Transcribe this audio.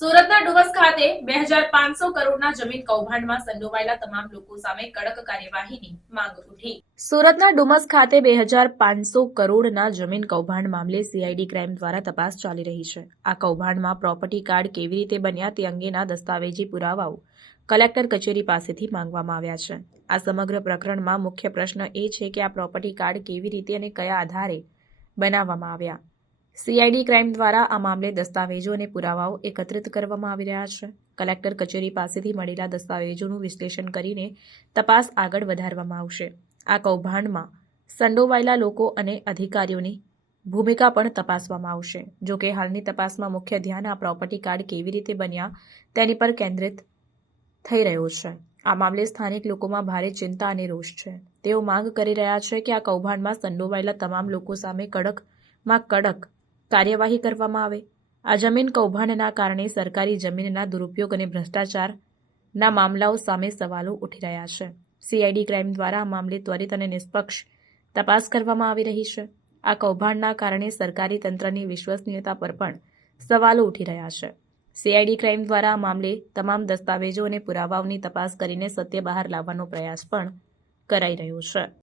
સુરતના ડુમસ ખાતે 2500 કરોડના જમીન કૌભાંડમાં સંડોવાયેલા તમામ લોકો સામે કડક કાર્યવાહીની માંગ ઉઠી। સુરતના ડુમસ ખાતે 2500 કરોડના જમીન કૌભાંડ મામલે સીઆઈડી ક્રાઇમ દ્વારા તપાસ ચાલી રહી છે। આ કૌભાંડમાં પ્રોપર્ટી કાર્ડ કેવી રીતે બન્યા તે અંગેના દસ્તાવેજી પુરાવાઓ કલેક્ટર કચેરી પાસેથી માંગવામાં આવ્યા છે। આ સમગ્ર પ્રકરણમાં મુખ્ય પ્રશ્ન એ છે કે આ પ્રોપર્ટી કાર્ડ કેવી રીતે અને કયા આધારે બનાવવામાં આવ્યા। સીઆઈડી ક્રાઇમ દ્વારા આ મામલે દસ્તાવેજો અને પુરાવાઓ એકત્રિત કરવામાં આવી રહ્યા છે। કલેક્ટર કચેરી પાસેથી મળેલા દસ્તાવેજોનું વિશ્લેષણ કરીને તપાસ આગળ વધારવામાં આવશે। આ કૌભાંડમાં સંડોવાયેલા લોકો અને અધિકારીઓની ભૂમિકા પણ તપાસવામાં આવશે। જો કે હાલની તપાસમાં મુખ્ય ધ્યાન આ પ્રોપર્ટી કાર્ડ કેવી રીતે બન્યા તેની પર કેન્દ્રિત થઈ રહ્યો છે। આ મામલે સ્થાનિક લોકોમાં ભારે ચિંતા અને રોષ છે। તેઓ માંગ કરી રહ્યા છે કે આ કૌભાંડમાં સંડોવાયેલા તમામ લોકો સામે કડકમાં કડક કાર્યવાહી કરવામાં આવે। આ જમીન કૌભાંડના કારણે સરકારી જમીનના દુરુપયોગ અને ભ્રષ્ટાચારના મામલાઓ સામે સવાલો ઉઠી રહ્યા છે। સીઆઈડી ક્રાઇમ દ્વારા આ મામલે ત્વરિત અને નિષ્પક્ષ તપાસ કરવામાં આવી રહી છે। આ કૌભાંડના કારણે સરકારી તંત્રની વિશ્વસનીયતા પર પણ સવાલો ઉઠી રહ્યા છે। સીઆઈડી ક્રાઇમ દ્વારા આ મામલે તમામ દસ્તાવેજો અને પુરાવાઓની તપાસ કરીને સત્ય બહાર લાવવાનો પ્રયાસ પણ કરાઈ રહ્યો છે।